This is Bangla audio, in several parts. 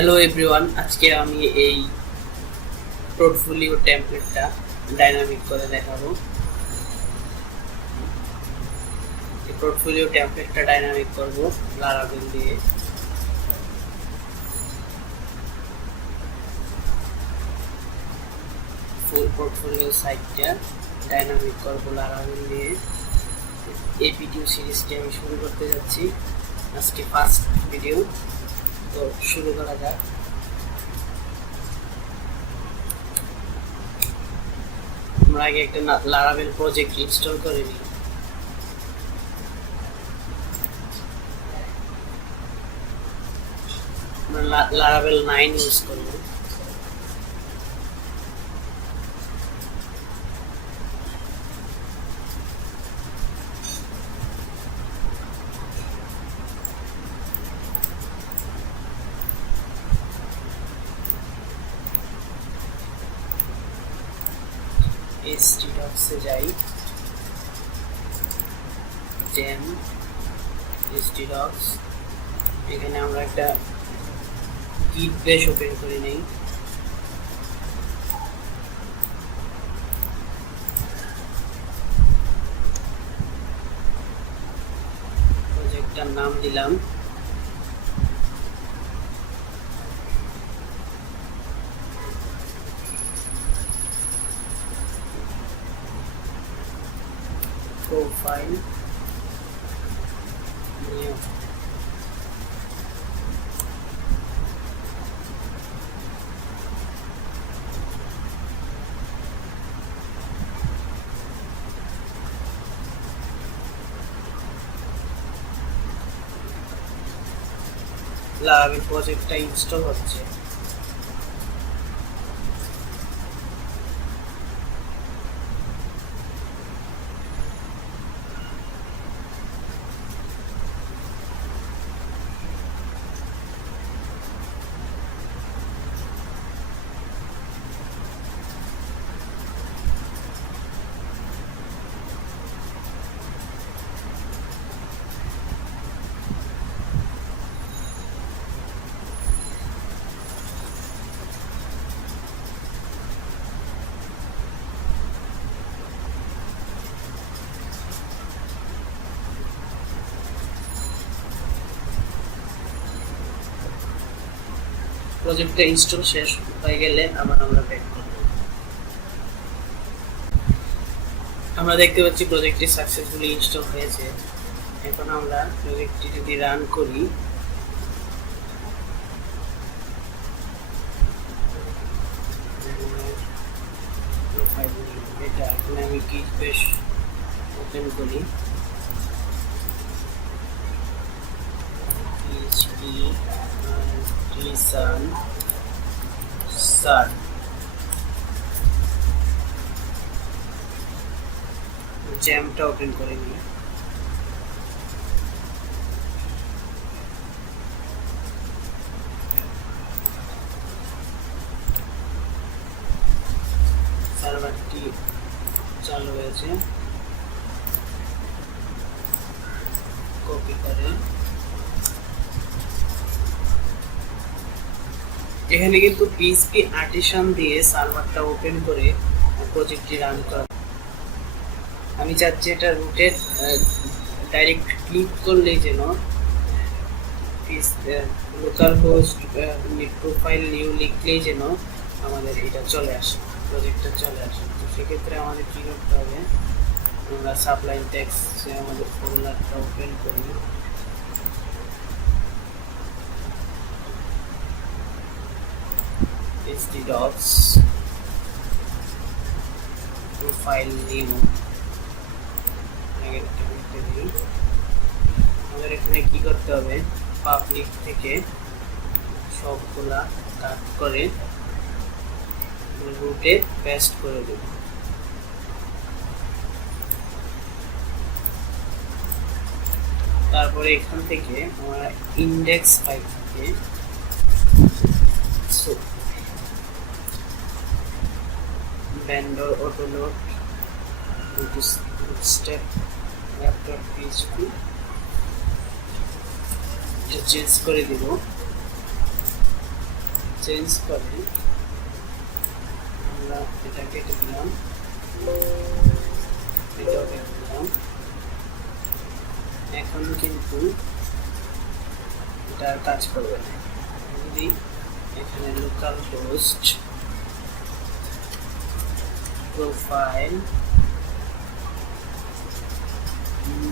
হ্যালো এভরিওয়ান, আজকে আমি এই পোর্টফোলিও টেমপ্লেটটা ডাইনামিক করে দেখাবো। এই পোর্টফোলিও টেমপ্লেটটা ডাইনামিক করব লারাভেল দিয়ে। ফুল পোর্টফোলিও সাইটটা ডাইনামিক করব লারাভেল দিয়ে। এই ভিডিও সিরিজটি আমি শুরু করতে যাচ্ছি, আজকে ফার্স্ট ভিডিও। তো শুরু করা যাক। আমরা আগে একটা লারাভেল প্রজেক্ট ইনস্টল করে নিই। আমরা লারাভেল 9 ইউজ করব। htdocs-এ যাই, gem htdocs। এখানে আমরা একটা git bash ওপেন করে নেই। প্রজেক্টটার নাম দিলাম প্রোফাইল নিউ। লারাভেল প্রজেক্টটা ইনস্টল হচ্ছে। প্রজেক্টটা ইনস্টল শেষ হয়ে গেলে আবার আমরা ব্যাক করব। আমরা দেখতে পাচ্ছি প্রজেক্টটি সাকসেসফুলি ইনস্টল হয়েছে। এখন আমরা প্রজেক্টটি যদি রান করি, এটা এখানে আমি git bash ওপেন করি, listen start জ্যামটা ওপেন করে নিই। সার্ভারটি চালু হয়েছে। কপি করে এখানে কিন্তু পিএইচপি আর্টিসান দিয়ে সার্ভারটা ওপেন করে প্রজেক্টটি রান করা। আমি চাচ্ছি এটা রুটের ডাইরেক্ট ক্লিক করলেই যেন লোকাল হোস্ট প্রোফাইল নিউ লিখলেই যেন আমাদের এটা চলে আসে, প্রজেক্টটা চলে আসে। তো সেক্ষেত্রে আমাদের কী করতে হবে, আমরা সাবলাইন টেক্সটে আমাদের ফোল্ডারটা ওপেন করি। htdocs প্রোফাইল নিউ আমাদের এখানে কি করতে হবে, পাবলিক থেকে সবগুলা কাট করে রুটে পেস্ট করে দেব। তারপরে এখান থেকে আমরা ইন্ডেক্স ফাইল থেকে vendor autoload step web.php এটা চেঞ্জ করে দিব। চেঞ্জ করে আমরা এটা কেটে দিলাম, এটাও কেটে দিলাম। এখন কিন্তু এটা আর কাজ করবে না। যদি এখানে local host profile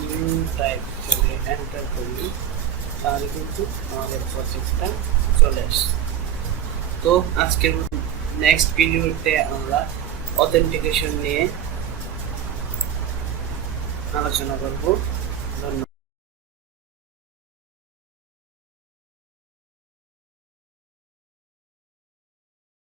new type করে এন্টার করি, তাহলে কিন্তু আমাদের প্রজেক্টটা চলে আসছে। তো আজকের নেক্সট ভিডিওতে আমরা অথেন্টিকেশন নিয়ে আলোচনা করব। ধন্যবাদ।